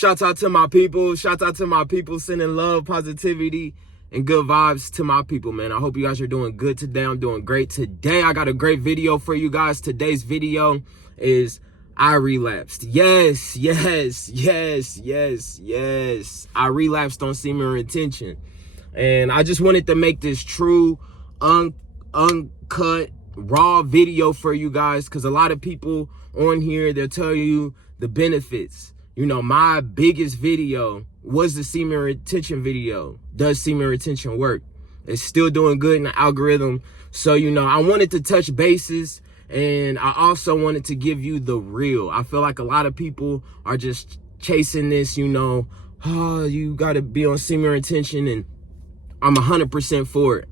Shout out to my people. Shout out to my people sending love, positivity, and good vibes to my people, man. I hope you guys are doing good today. I'm doing great today. I got a great video for you guys. Today's video is I relapsed. Yes. I relapsed on semen retention. And I just wanted to make this true, uncut, raw video for you guys, because a lot of people on here, they'll tell you the benefits. You know, my biggest video was the semen retention video. Does semen retention work? It's still doing good in the algorithm. So, you know, I wanted to touch bases, and I also wanted to give you the real. I feel like a lot of people are just chasing this, you know, oh, you got to be on semen retention, and I'm 100% for it.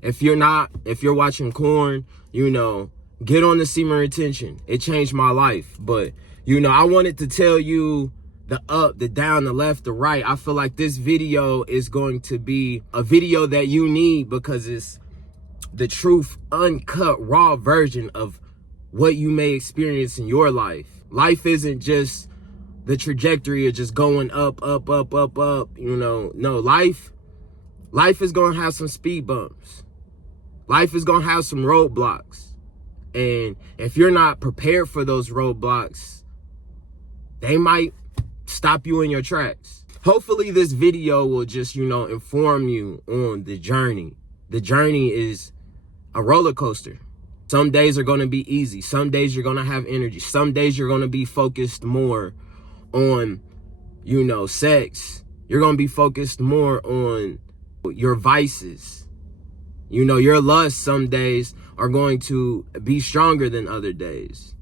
If you're watching corn, you know, get on the semen retention. It changed my life. But, you know, I wanted to tell you the up, the down, the left, the right. I feel like this video is going to be a video that you need, because it's the truth, uncut, raw version of what you may experience in your life. Life isn't just the trajectory of just going up, you know. No, life is going to have some speed bumps. Life is going to have some roadblocks. And if you're not prepared for those roadblocks, they might stop you in your tracks. Hopefully this video will just, you know, inform you on the journey. The journey is a roller coaster. Some days are going to be easy. Some days you're going to have energy. Some days you're going to be focused more on, you know, sex. You're going to be focused more on your vices. You know, your lust some days are going to be stronger than other days.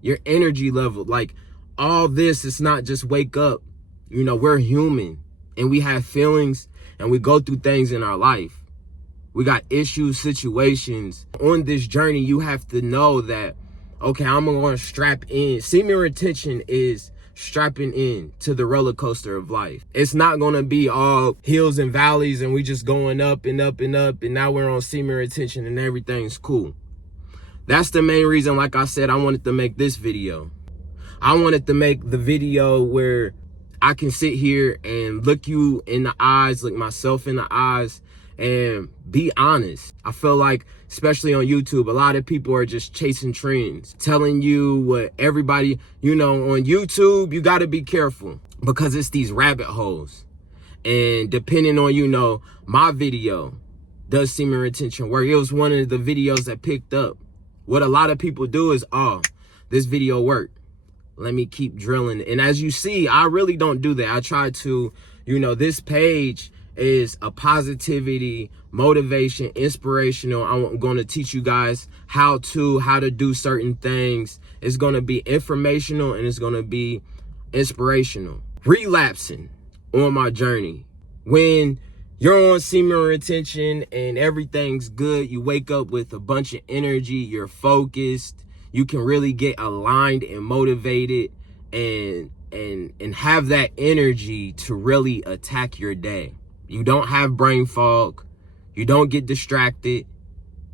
Your energy level, like all this, it's not just wake up. You know, we're human and we have feelings and we go through things in our life. We got issues, situations. On this journey, you have to know that, okay, I'm going to strap in. Semen retention is strapping in to the roller coaster of life. It's not going to be all hills and valleys and we just going up and up and up, and now we're on semen retention and everything's cool. That's the main reason, like I said, I wanted to make this video. I wanted to make the video where I can sit here and look you in the eyes, look myself in the eyes, and be honest. I feel like, especially on YouTube, a lot of people are just chasing trends, telling you what everybody, you know, on YouTube, you got to be careful because it's these rabbit holes. And depending on, you know, my video, does semen retention work? It was one of the videos that picked up. What a lot of people do is, oh, this video worked. Let me keep drilling. And as you see, I really don't do that. I try to, you know, this page is a positivity, motivation, inspirational. I'm going to teach you guys how to do certain things. It's going to be informational and it's going to be inspirational. Relapsing on my journey. When you're on semen retention and everything's good, you wake up with a bunch of energy, you're focused, you can really get aligned and motivated and have that energy to really attack your day. You don't have brain fog. You don't get distracted.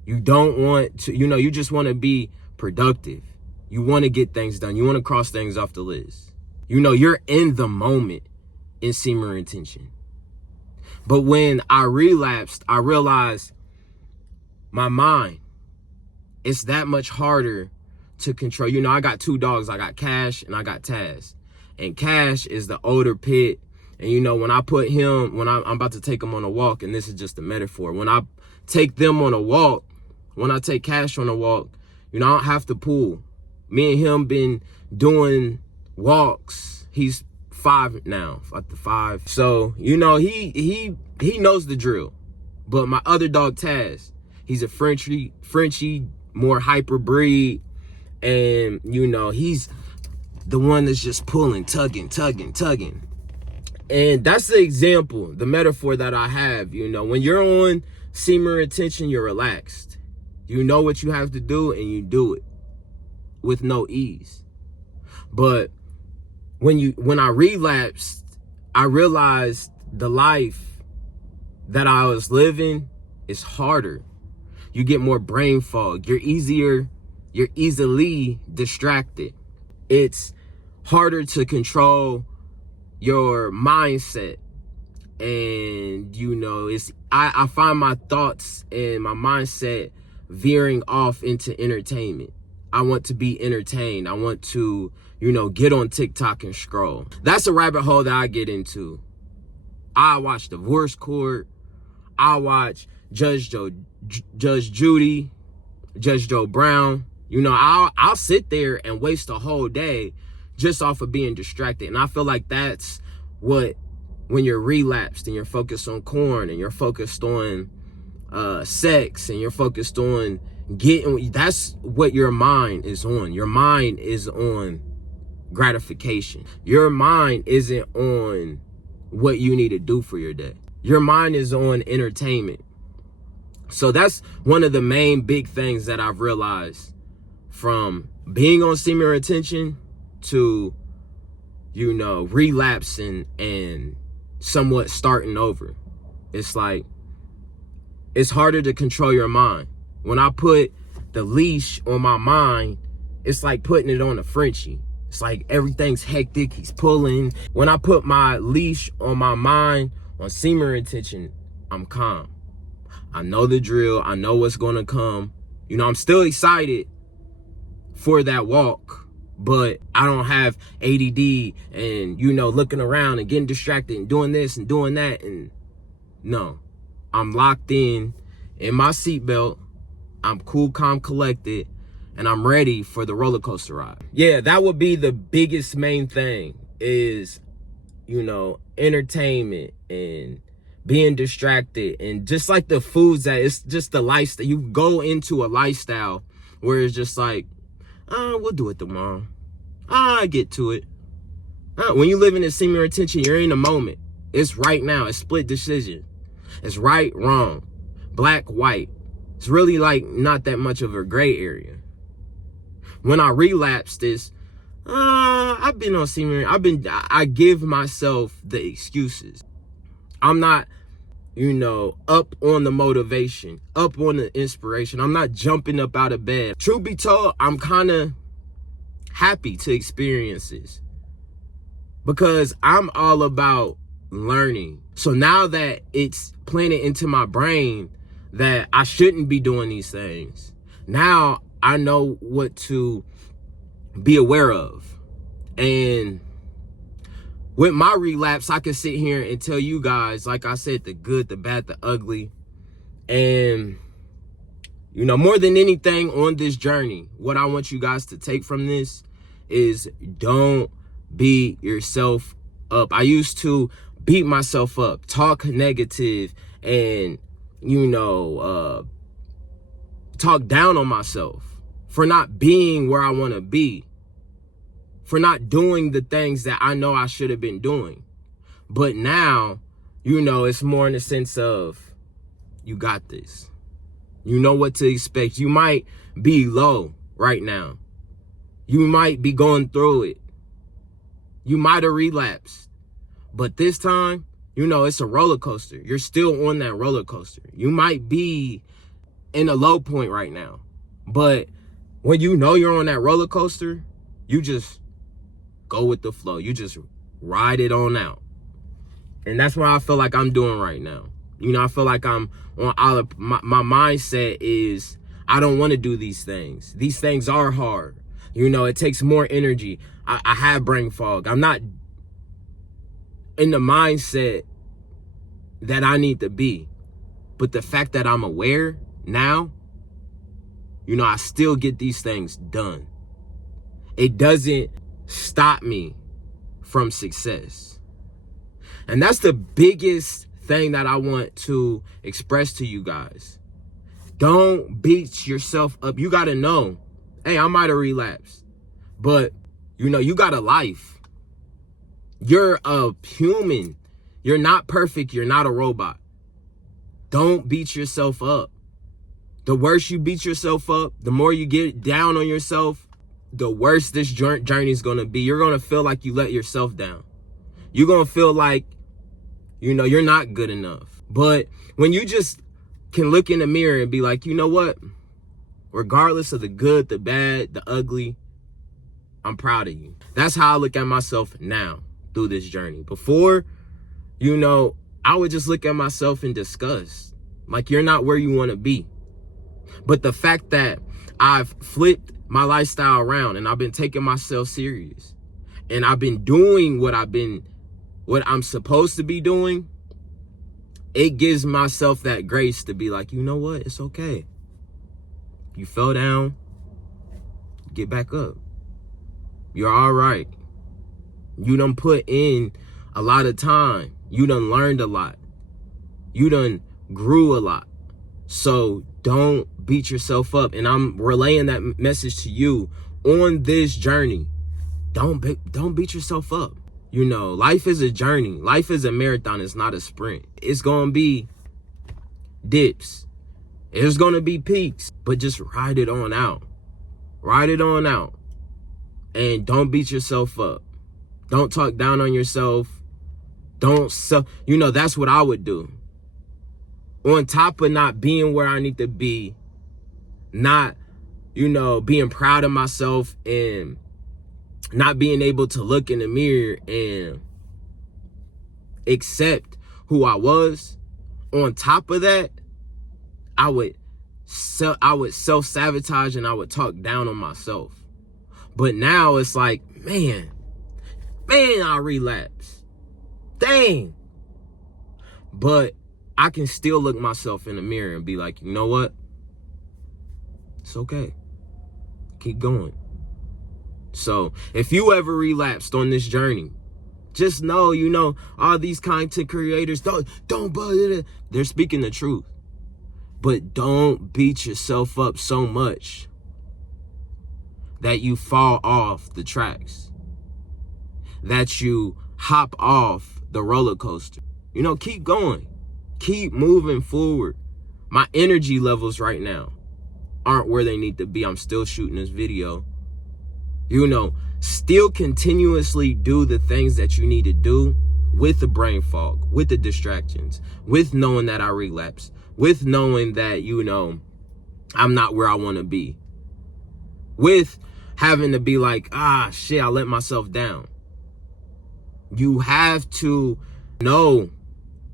You don't want to, you know, you just want to be productive. You want to get things done. You want to cross things off the list. You know, you're in the moment in semen retention. But when I relapsed, I realized my mind, it's that much harder to control. You know, I got two dogs. I got Cash and I got Taz. And Cash is the older pit. And, you know, when I put him, when I'm about to take him on a walk, and this is just a metaphor, when I take them on a walk, when I take Cash on a walk, you know, I don't have to pull. Me and him been doing walks. He's 5 now, up to 5. So, you know, he knows the drill. But my other dog, Taz, he's a Frenchie, more hyper breed. And, you know, he's the one that's just pulling, tugging. And that's the example, the metaphor that I have. You know, when you're on semen retention, you're relaxed. You know what you have to do and you do it with no ease. But when I relapsed, I realized the life that I was living is harder. You get more brain fog. You're easily distracted. It's harder to control your mindset. And, you know, I find my thoughts and my mindset veering off into entertainment. I want to be entertained. I want to, you know, get on TikTok and scroll. That's a rabbit hole that I get into. I watch Divorce Court. I watch Judge Judy, Judge Joe Brown. You know, I'll sit there and waste a whole day just off of being distracted. And I feel like that's what, when you're relapsed and you're focused on corn and you're focused on sex and you're focused on getting, that's what your mind is on. Your mind is on gratification. Your mind isn't on what you need to do for your day. Your mind is on entertainment. So that's one of the main big things that I've realized from being on semen retention to, you know, relapsing and somewhat starting over. It's like, it's harder to control your mind. When I put the leash on my mind, it's like putting it on a Frenchie. It's like everything's hectic, he's pulling. When I put my leash on my mind on semen retention, I'm calm. I know the drill, I know what's gonna come. You know, I'm still excited for that walk, but I don't have ADD and, you know, looking around and getting distracted and doing this and doing that. And no, I'm locked in my seatbelt. I'm cool, calm, collected, and I'm ready for the roller coaster ride. Yeah, that would be the biggest main thing is, you know, entertainment and being distracted, and just like the foods that it's just the lifestyle. You go into a lifestyle where it's just like, we'll do it tomorrow. I get to it. When you live in a semen retention, you're in the moment. It's right now. It's split decision. It's right, wrong, black, white. It's really like not that much of a gray area. When I relapsed this, I've been on semen. I give myself the excuses. I'm not, you know, up on the motivation, up on the inspiration. I'm not jumping up out of bed. Truth be told, I'm kind of happy to experience this because I'm all about learning. So now that it's planted into my brain that I shouldn't be doing these things, now I know what to be aware of. And with my relapse, I can sit here and tell you guys, like I said, the good, the bad, the ugly. And, you know, more than anything on this journey, what I want you guys to take from this is don't beat yourself up. I used to beat myself up, talk negative, and, you know, talk down on myself for not being where I want to be, for not doing the things that I know I should have been doing. But now, you know, it's more in the sense of, you got this. You know what to expect. You might be low right now. You might be going through it. You might have relapsed. But this time, you know, it's a roller coaster. You're still on that roller coaster. You might be in a low point right now. But when you know you're on that roller coaster, you just go with the flow. You just ride it on out. And that's what I feel like I'm doing right now. You know, I feel like I'm on, my mindset is, I don't want to do these things. These things are hard. You know, it takes more energy. I have brain fog. I'm not in the mindset that I need to be. But the fact that I'm aware now, you know, I still get these things done. It doesn't stop me from success. And that's the biggest thing that I want to express to you guys. Don't beat yourself up. You got to know, hey, I might have relapsed, but, you know, you got a life. You're a human. You're not perfect. You're not a robot. Don't beat yourself up. The worse you beat yourself up, the more you get down on yourself, the worse this journey is going to be. You're going to feel like you let yourself down. You're going to feel like, you know, you're not good enough. But when you just can look in the mirror and be like, you know what? Regardless of the good, the bad, the ugly, I'm proud of you. That's how I look at myself now. through this journey. Before, you know, I would just look at myself in disgust. Like, you're not where you want to be. But the fact that I've flipped my lifestyle around and I've been taking myself serious and I've been doing what I'm supposed to be doing, it gives myself that grace to be like, you know what? It's okay. You fell down, get back up. You're all right. You done put in a lot of time. You done learned a lot. You done grew a lot. So don't beat yourself up. And I'm relaying that message to you on this journey. Don't beat yourself up. You know, life is a journey. Life is a marathon. It's not a sprint. It's going to be dips. There's going to be peaks. But just ride it on out. Ride it on out. And don't beat yourself up. Don't talk down on yourself. You know, that's what I would do. On top of not being where I need to be, not, you know, being proud of myself and not being able to look in the mirror and accept who I was. On top of that, I would self-sabotage and I would talk down on myself. But now it's like, man, I relapsed. Dang. But I can still look myself in the mirror and be like, you know what? It's okay. Keep going. So if you ever relapsed on this journey, just know, you know, all these content creators, they're speaking the truth. But don't beat yourself up so much that you fall off the tracks, that you hop off the roller coaster. You know, keep going. Keep moving forward. My energy levels right now aren't where they need to be. I'm still shooting this video. You know, still continuously do the things that you need to do with the brain fog, with the distractions, with knowing that I relapsed, with knowing that, you know, I'm not where I want to be, with having to be like, shit, I let myself down. You have to know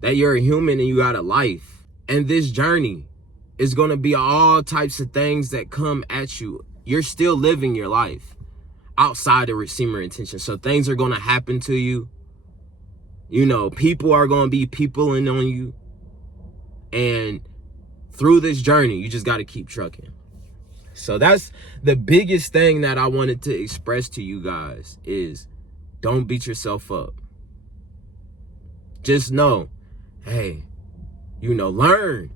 that you're a human and you got a life. And this journey is going to be all types of things that come at you. You're still living your life outside of Semen intention. So things are going to happen to you. You know, people are going to be peopling on you. And through this journey, you just got to keep trucking. So that's the biggest thing that I wanted to express to you guys is don't beat yourself up. Just know, hey, you know, learn.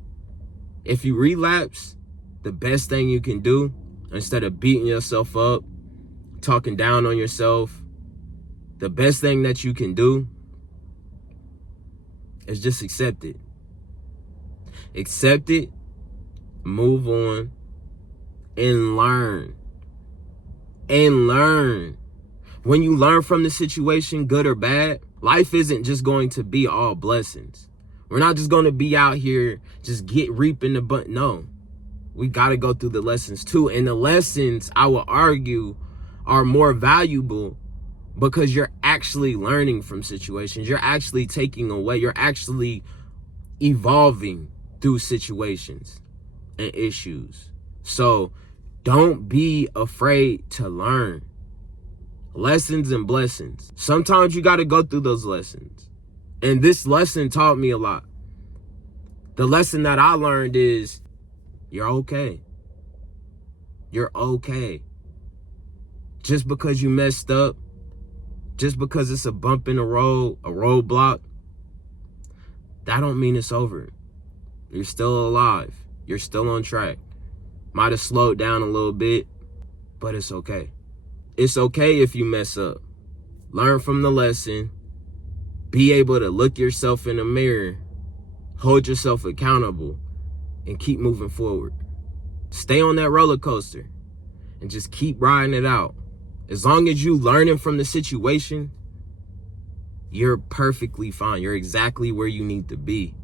If you relapse, the best thing you can do, instead of beating yourself up, talking down on yourself, the best thing that you can do is just accept it. Accept it, move on, and learn. And learn. When you learn from the situation, good or bad, life isn't just going to be all blessings. We're not just going to be out here just reaping the butt. No, we got to go through the lessons too. And the lessons, I will argue, are more valuable because you're actually learning from situations. You're actually taking away. You're actually evolving through situations and issues. So don't be afraid to learn. Lessons and blessings. Sometimes you got to go through those lessons. And this lesson taught me a lot. The lesson that I learned is you're okay. You're okay. Just because you messed up, just because it's a bump in the road, a roadblock, that don't mean it's over. You're still alive. You're still on track. Might have slowed down a little bit, but it's okay. It's okay if you mess up. Learn from the lesson. Be able to look yourself in the mirror, hold yourself accountable, and keep moving forward. Stay on that roller coaster and just keep riding it out. As long as you learning from the situation, you're perfectly fine. You're exactly where you need to be.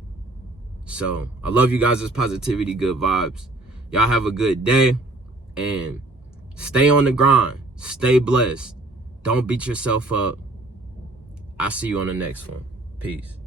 So I love you guys. It's positivity, good vibes. Y'all have a good day and stay on the grind. Stay blessed. Don't beat yourself up. I'll see you on the next one. Peace.